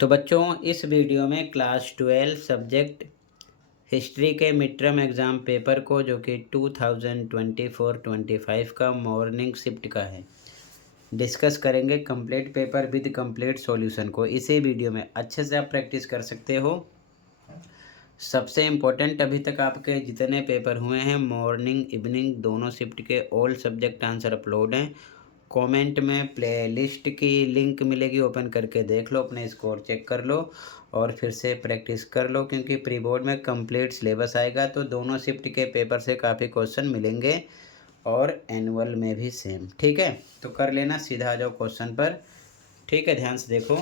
तो बच्चों इस वीडियो में क्लास 12 सब्जेक्ट हिस्ट्री के मिड टर्म एग्ज़ाम पेपर को जो कि 2024-25 का मॉर्निंग शिफ्ट का है डिस्कस करेंगे complete paper with complete solution को। इसी वीडियो में अच्छे से आप प्रैक्टिस कर सकते हो। सबसे इम्पोर्टेंट अभी तक आपके जितने पेपर हुए हैं मॉर्निंग इवनिंग दोनों शिफ्ट के ऑल सब्जेक्ट आंसर अपलोड हैं। कमेंट में प्लेलिस्ट की लिंक मिलेगी, ओपन करके देख लो, अपने स्कोर चेक कर लो और फिर से प्रैक्टिस कर लो, क्योंकि प्री बोर्ड में कंप्लीट सिलेबस आएगा तो दोनों शिफ्ट के पेपर से काफ़ी क्वेश्चन मिलेंगे और एनुअल में भी सेम। ठीक है, तो कर लेना, सीधा आ जाओ क्वेश्चन पर। ठीक है, ध्यान से देखो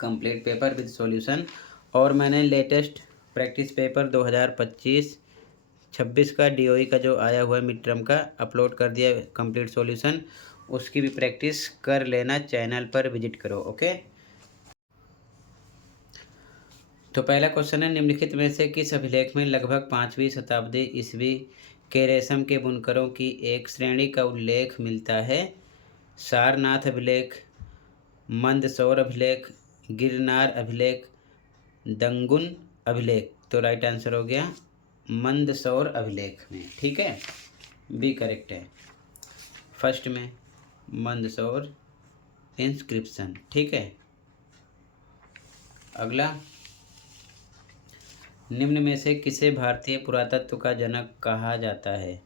कंप्लीट पेपर विद सॉल्यूशन। और मैंने लेटेस्ट प्रैक्टिस पेपर 2025-26 का डीओई का जो आया हुआ है मिड टर्म का अपलोड कर दिया कंप्लीट सॉल्यूशन, उसकी भी प्रैक्टिस कर लेना, चैनल पर विजिट करो। ओके, तो पहला क्वेश्चन है, निम्नलिखित में से किस अभिलेख में लगभग 5वीं शताब्दी ईस्वी के रेशम के बुनकरों की एक श्रेणी का उल्लेख मिलता है? सारनाथ अभिलेख, मंदसौर अभिलेख, गिरनार अभिलेख, दंगुन अभिलेख। तो राइट आंसर हो गया मंदसौर अभिलेख में। ठीक है, बी करेक्ट है। फर्स्ट में मंदसौर इंस्क्रिप्शन। ठीक है, अगला, निम्न में से किसे भारतीय पुरातत्व का जनक कहा जाता है?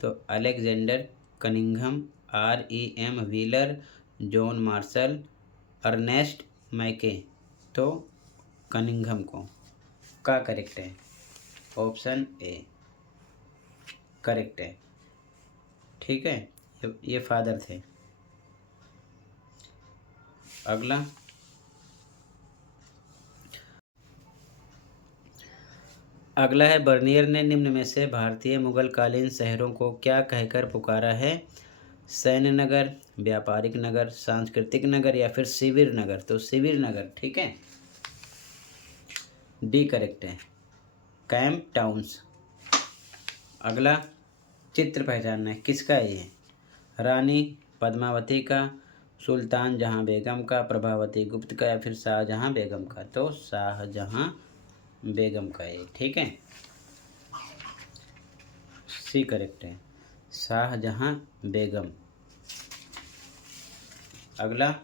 तो Alexander Cunningham, R.E.M. Wheeler, John Marshall, Ernest Mackay. तो कनिंघम को का करेक्ट है, ऑप्शन ए करेक्ट है। ठीक है, ये फादर थे। अगला, अगला है, बर्नियर ने निम्न में से भारतीय मुगलकालीन शहरों को क्या कहकर पुकारा है? सैन्य नगर, व्यापारिक नगर, सांस्कृतिक नगर या फिर शिविर नगर। तो शिविर नगर। ठीक है, डी करेक्ट है, कैंप टाउन्स। अगला, चित्र पहचानना है, किसका है ये? रानी पद्मावती का, सुल्तान जहां बेगम का, प्रभावती गुप्त का या फिर शाहजहां बेगम का। तो शाहजहां बेगम का ये। ठीक है, सी करेक्ट है, शाहजहां बेगम। अगला,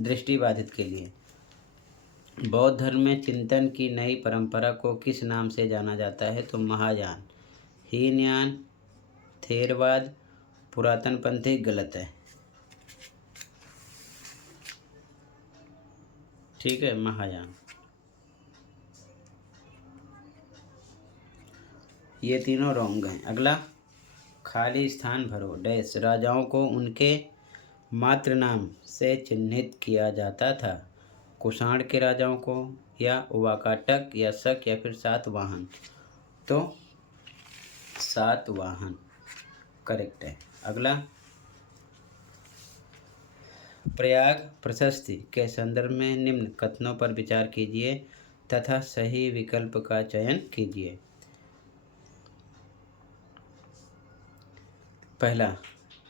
दृष्टिबाधित के लिए, बौद्ध धर्म में चिंतन की नई परंपरा को किस नाम से जाना जाता है? तो महायान, हीनयान, थेरवाद, पुरातन पंथी। गलत है। ठीक है, महायान। ये तीनों रॉन्ग हैं। अगला, खाली स्थान भरो डैश राजाओं को उनके मातृ नाम से चिन्हित किया जाता था? कुषाण के राजाओं को, या वाकाटक, या शक, या फिर सातवाहन। तो सातवाहन करेक्ट है। अगला, प्रयाग प्रशस्ति के संदर्भ में निम्न कथनों पर विचार कीजिए तथा सही विकल्प का चयन कीजिए। पहला,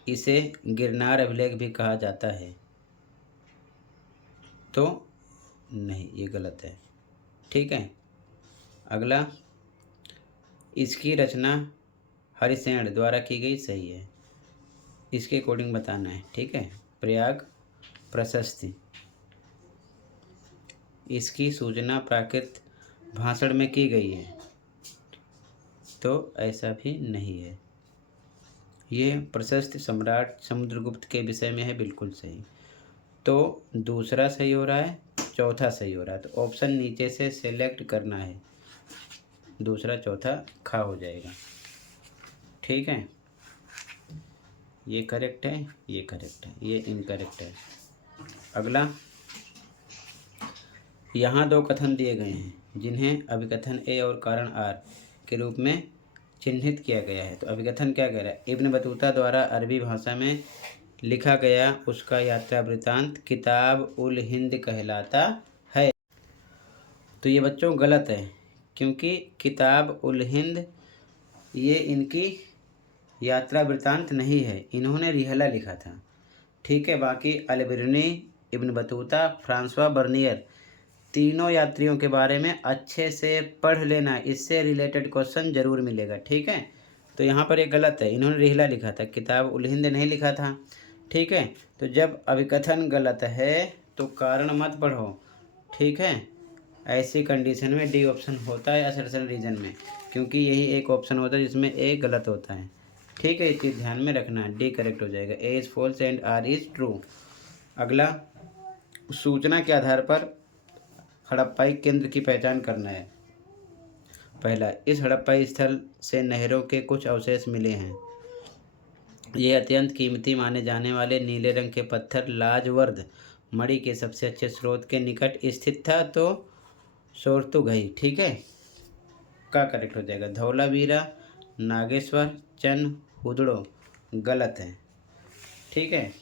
इसे गिरनार अभिलेख भी कहा जाता है। तो नहीं, ये गलत है। ठीक है, अगला, इसकी रचना हरिसेन द्वारा की गई। सही है, इसके अकॉर्डिंग बताना है। ठीक है, प्रयाग प्रशस्ति, इसकी सूचना प्राकृत भाषण में की गई है। तो ऐसा भी नहीं है, ये प्रशस्त सम्राट समुद्रगुप्त के विषय में है। बिल्कुल सही। तो दूसरा सही हो रहा है, चौथा सही हो रहा है। तो ऑप्शन नीचे से सेलेक्ट करना है, दूसरा चौथा खा हो जाएगा। ठीक है, ये करेक्ट है, ये करेक्ट है, ये इनकरेक्ट है। अगला, यहाँ दो कथन दिए गए हैं जिन्हें अभिकथन ए और कारण आर के रूप में चिन्हित किया गया है। तो अभिकथन क्या कह रहा है? इब्न बतूता द्वारा अरबी भाषा में लिखा गया उसका यात्रा वृत्तांत किताब उल हिंद कहलाता है। तो ये बच्चों गलत है, क्योंकि किताब उल हिंद ये इनकी यात्रा वृत्तांत नहीं है, इन्होंने रिहला लिखा था। ठीक है, बाकी अलबिरनी इब्न बतूता, फ्रांसवा बर्नियर, तीनों यात्रियों के बारे में अच्छे से पढ़ लेना, इससे रिलेटेड क्वेश्चन जरूर मिलेगा। ठीक है, तो यहाँ पर एक गलत है, इन्होंने रिहला लिखा था, किताब उल हिंद नहीं लिखा था। ठीक है, तो जब अभिकथन गलत है तो कारण मत पढ़ो। ठीक है, ऐसी कंडीशन में डी ऑप्शन होता है असर्शन रीजन में, क्योंकि यही एक ऑप्शन होता है जिसमें ए गलत होता है। ठीक है, ये चीज़ ध्यान में रखना, डी करेक्ट हो जाएगा, A is false and R is true. अगला, सूचना के आधार पर हड़प्पाई केंद्र की पहचान करना है। पहला, इस हड़प्पाई स्थल से नहरों के कुछ अवशेष मिले हैं। ये अत्यंत कीमती माने जाने वाले नीले रंग के पत्थर लाजवर्द मणि के सबसे अच्छे स्रोत के निकट स्थित था। तो सोरतुघई, ठीक है, का करेक्ट हो जाएगा। धौलावीरा, नागेश्वर, चन, हुदड़ो गलत है। ठीक है,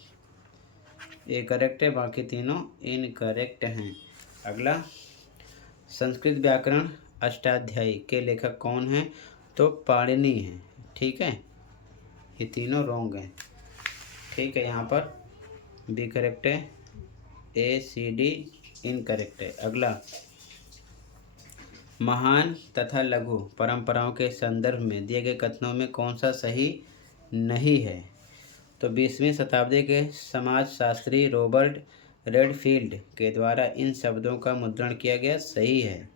ये करेक्ट है, बाकी तीनों इनकरेक्ट हैं। अगला, संस्कृत व्याकरण अष्टाध्यायी के लेखक कौन हैं? तो पाणिनि हैं। ठीक है, ये तीनों रॉन्ग हैं। ठीक है, यहाँ पर बी करेक्ट है, ए सी डी इनकरेक्ट है। अगला, महान तथा लघु परंपराओं के संदर्भ में दिए गए कथनों में कौन सा सही नहीं है? तो 20वीं शताब्दी के समाजशास्त्री रॉबर्ट रेडफील्ड के द्वारा इन शब्दों का मुद्रण किया गया, सही है।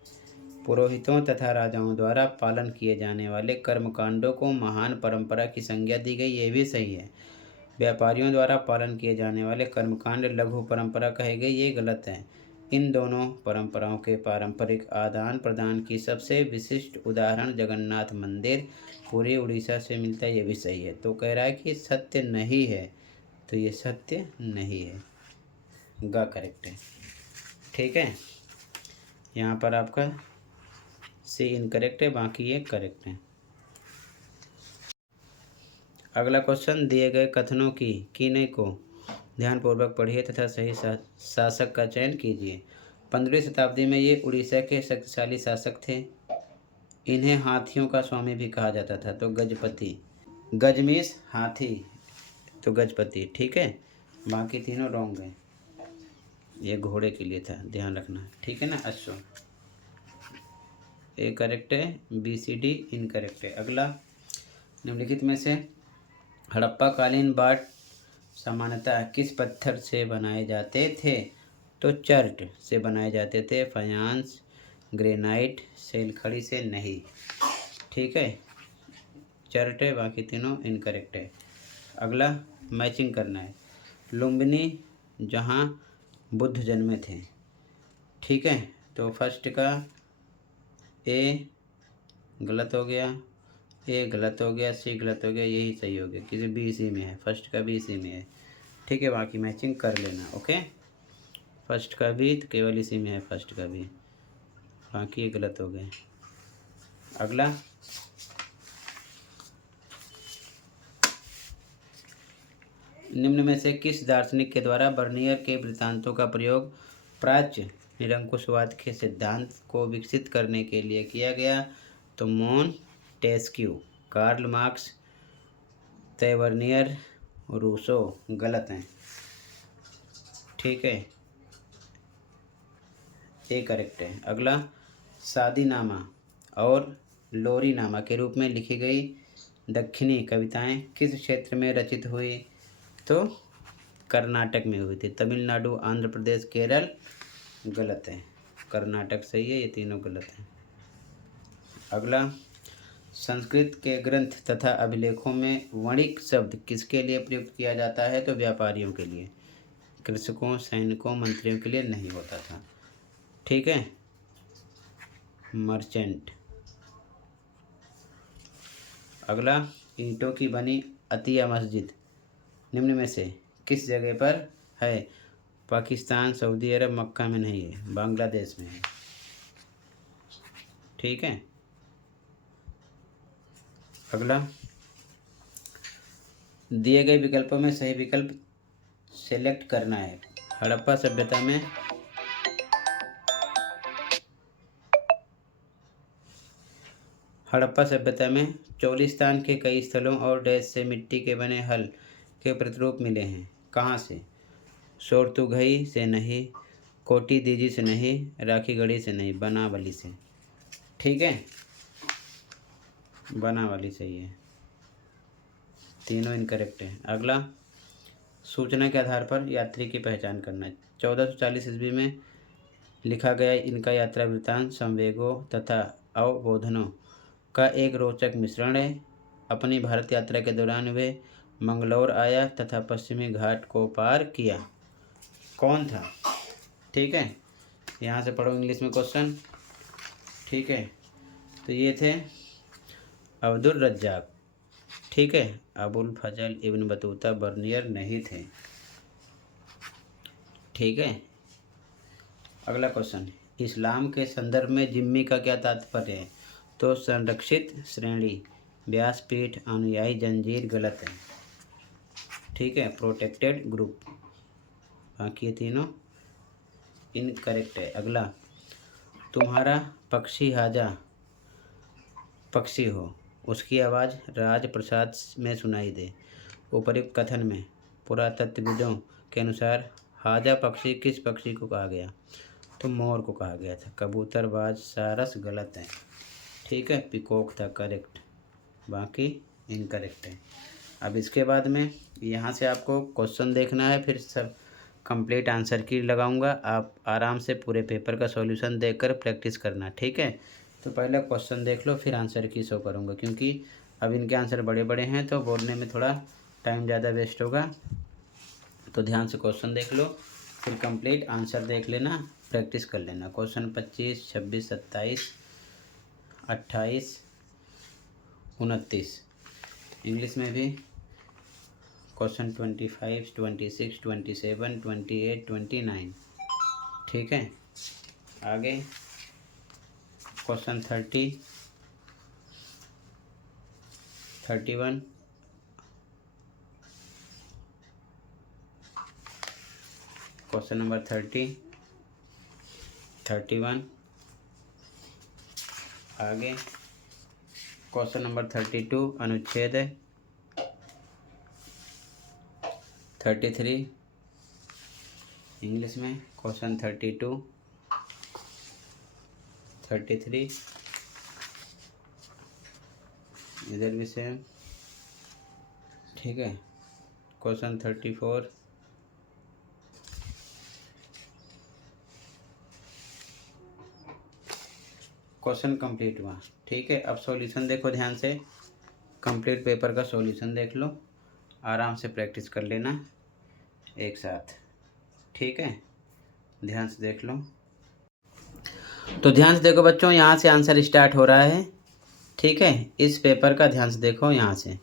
पुरोहितों तथा राजाओं द्वारा पालन किए जाने वाले कर्मकांडों को महान परंपरा की संज्ञा दी गई, ये भी सही है। व्यापारियों द्वारा पालन किए जाने वाले कर्मकांड लघु परंपरा कहे गए, ये गलत है। इन दोनों परंपराओं के पारंपरिक आदान प्रदान की सबसे विशिष्ट उदाहरण जगन्नाथ मंदिर पूरी उड़ीसा से मिलता है, ये भी सही है। तो कह रहा है कि सत्य नहीं है, तो ये सत्य नहीं है, गा करेक्ट है। ठीक है, यहाँ पर आपका सी इनकरेक्ट है, बाकी ये करेक्ट है। अगला क्वेश्चन, दिए गए कथनों की किने को ध्यानपूर्वक पढ़िए तथा सही शासक का चयन कीजिए। 15वीं शताब्दी में ये उड़ीसा के शक्तिशाली शासक थे। इन्हें हाथियों का स्वामी भी कहा जाता था। तो गजपति, गजमीस हाथी, तो गजपति। ठीक है, बाकी तीनों रॉन्ग हैं, ये घोड़े के लिए था, ध्यान रखना। ठीक है ना, अश्व, ए करेक्ट है, बी सी डी इनकरेक्ट है। अगला, निम्नलिखित में से हड़प्पा कालीन बाट सामान्यतः किस पत्थर से बनाए जाते थे? तो चर्ट से बनाए जाते थे, फायांस, ग्रेनाइट, सेलखड़ी से नहीं। ठीक है, चर्ट है, बाकी तीनों इनकरेक्ट है। अगला, मैचिंग करना है। लुम्बिनी जहाँ बुद्ध जन्मे थे। ठीक है, तो फर्स्ट का ए गलत हो गया, ए गलत हो गया, सी गलत हो गया, यही सही हो गया, किसी बी सी में है, फर्स्ट का बी सी में है। ठीक है, बाकी मैचिंग कर लेना। ओके, फर्स्ट का भी तो केवल इसी में है, फर्स्ट का भी, बाकी ये गलत हो गए। अगला, निम्न में से किस दार्शनिक के द्वारा बर्नियर के वृत्तांतों का प्रयोग प्राच्य निरंकुशवाद के सिद्धांत को विकसित करने के लिए किया गया? तो मोंटेस्क्यू, कार्ल मार्क्स, तेवर्नियर, रूसो गलत हैं। ठीक है, ए करेक्ट है। अगला, शादीनामा और लोरीनामा के रूप में लिखी गई दक्षिणी कविताएं किस क्षेत्र में रचित हुई? तो कर्नाटक में हुई थी, तमिलनाडु, आंध्र प्रदेश, केरल गलत है, कर्नाटक सही है, ये तीनों गलत हैं। अगला, संस्कृत के ग्रंथ तथा अभिलेखों में वणिक शब्द किसके लिए प्रयुक्त किया जाता है? तो व्यापारियों के लिए, कृषकों, सैनिकों, मंत्रियों के लिए नहीं होता था। ठीक है, मर्चेंट। अगला, ईंटों की बनी अतिया मस्जिद निम्न में से किस जगह पर है? पाकिस्तान, सऊदी अरब, मक्का में नहीं है, बांग्लादेश में है। ठीक है, अगला, दिए गए विकल्पों में सही विकल्प सेलेक्ट करना है। हड़प्पा सभ्यता में चोलिस्तान के कई स्थलों और डैश से मिट्टी के बने हल के प्रतिरूप मिले हैं। कहाँ से? शोर तू घई से नहीं, कोटी दीजी से नहीं, राखी गढ़ी से नहीं, बनावली से। ठीक है, बनावली सही है, तीनों इनकरेक्ट है। अगला, सूचना के आधार पर यात्री की पहचान करना। 1440 ईस्वी में लिखा गया इनका यात्रा वृत्तांत संवेगों तथा अवबोधनों का एक रोचक मिश्रण है। अपनी भारत यात्रा के दौरान वे मंगलौर आया तथा पश्चिमी घाट को पार किया। कौन था? ठीक है, यहाँ से पढ़ो इंग्लिश में क्वेश्चन। ठीक है, तो ये थे अब्दुल रज्जाक। ठीक है, अबुल फजल इब्न बतूता बर्नियर नहीं थे। ठीक है, अगला क्वेश्चन, इस्लाम के संदर्भ में जिम्मी का क्या तात्पर्य है? तो संरक्षित श्रेणी, व्यासपीठ, अनुयायी जंजीर गलत है। ठीक है, प्रोटेक्टेड ग्रुप, बाकी ये तीनों इनकरेक्ट है। अगला, तुम्हारा पक्षी हाजा पक्षी हो, उसकी आवाज़ राजप्रसाद में सुनाई दे। उपयुक्त कथन में पुरातत्वविदों के अनुसार हाजा पक्षी किस पक्षी को कहा गया? तो मोर को कहा गया था। कबूतरबाज सारस गलत है। ठीक है, पिकॉक था करेक्ट, बाकी इनकरेक्ट है। अब इसके बाद में यहाँ से आपको क्वेश्चन देखना है, फिर सब कंप्लीट आंसर की लगाऊंगा। आप आराम से पूरे पेपर का सॉल्यूशन देखकर प्रैक्टिस करना। ठीक है, तो पहले क्वेश्चन देख लो, फिर आंसर की शो करूँगा, क्योंकि अब इनके आंसर बड़े बड़े हैं तो बोलने में थोड़ा टाइम ज़्यादा वेस्ट होगा। तो ध्यान से क्वेश्चन देख लो, फिर कंप्लीट आंसर देख लेना, प्रैक्टिस कर लेना। क्वेश्चन 25, 26, 27, 28, 29 इंग्लिश में भी क्वेश्चन 25, 26, 27, 28, 29। ठीक है, आगे क्वेश्चन 30, 31, क्वेश्चन नंबर 30, 31, आगे क्वेश्चन नंबर 32 अनुच्छेद है, 33 इंग्लिश में क्वेश्चन 32, 33 इधर भी सेम। ठीक है, क्वेश्चन 34, क्वेश्चन कंप्लीट हुआ। ठीक है, अब सॉल्यूशन देखो ध्यान से, कंप्लीट पेपर का सॉल्यूशन देख लो, आराम से प्रैक्टिस कर लेना एक साथ। ठीक है, ध्यान से देख लो। तो ध्यान से देखो बच्चों, यहाँ से आंसर स्टार्ट हो रहा है। ठीक है, इस पेपर का ध्यान से देखो यहाँ से,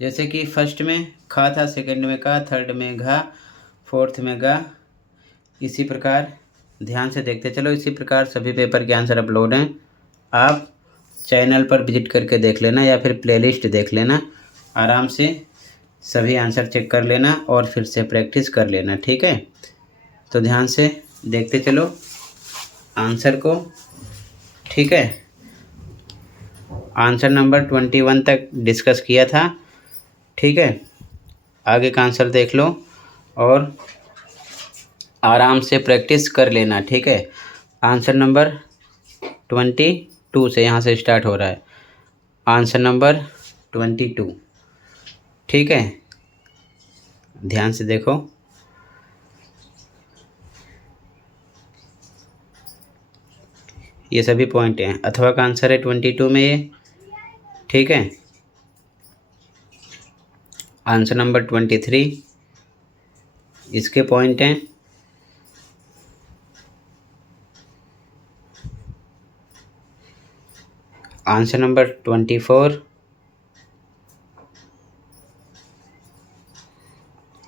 जैसे कि फर्स्ट में खा था, सेकंड में का, थर्ड में घा, फोर्थ में गा, इसी प्रकार ध्यान से देखते चलो। इसी प्रकार सभी पेपर के आंसर अपलोड हैं, आप चैनल पर विजिट करके देख लेना या फिर प्लेलिस्ट देख लेना, आराम से सभी आंसर चेक कर लेना और फिर से प्रैक्टिस कर लेना। ठीक है, तो ध्यान से देखते चलो आंसर को। ठीक है, आंसर नंबर 21 तक डिस्कस किया था। ठीक है, आगे का आंसर देख लो और आराम से प्रैक्टिस कर लेना। ठीक है, आंसर नंबर 22 से यहाँ से स्टार्ट हो रहा है, आंसर नंबर 22। ठीक है, ध्यान से देखो, ये सभी पॉइंट हैं। अथवा का आंसर है 22 में ये। ठीक है, आंसर नंबर 23 इसके पॉइंट हैं। Answer number 24,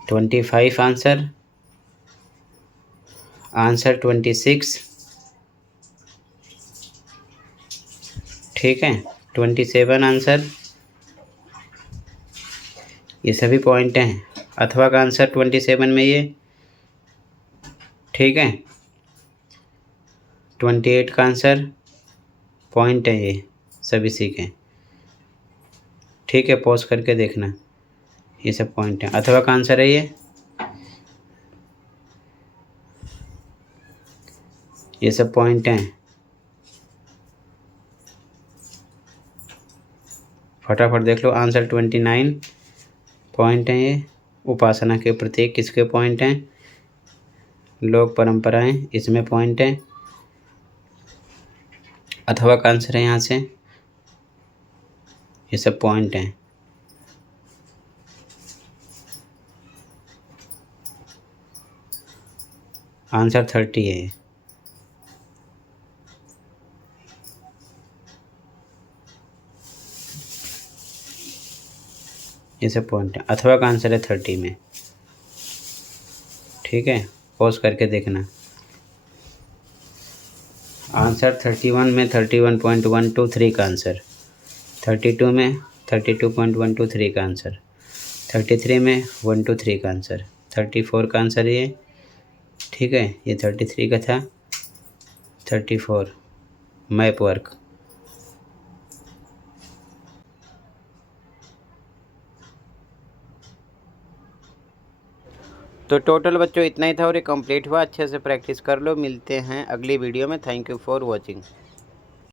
25 answer, answer 26। ठीक है, 27 आंसर, ये सभी पॉइंट हैं। अथवा का आंसर 27 में ये। ठीक है, 28 का आंसर पॉइंट है, ये सभी सीखें। ठीक है, पॉज करके देखना, ये सब पॉइंट हैं। अथवा का आंसर है ये। ये सब पॉइंट हैं। फटाफट देख लो आंसर 29 पॉइंट हैं ये। उपासना के प्रतीक किसके पॉइंट हैं? लोक परंपराएं इसमें पॉइंट हैं। अथवा का आंसर है यहाँ से। ये सब पॉइंट हैं। आंसर 30 है। ये सब पॉइंट है। अथवा का आंसर है 30 में। ठीक है, पॉज करके देखना। आंसर 31 में 31.123 का आंसर, 32 में 32.123 का आंसर, 33 में 123 का आंसर, 34 का आंसर ये। ठीक है, ये 33 का था, 34 मैप वर्क। तो टोटल बच्चों इतना ही था और ये कंप्लीट हुआ। अच्छे से प्रैक्टिस कर लो। मिलते हैं अगली वीडियो में। Thank you for watching.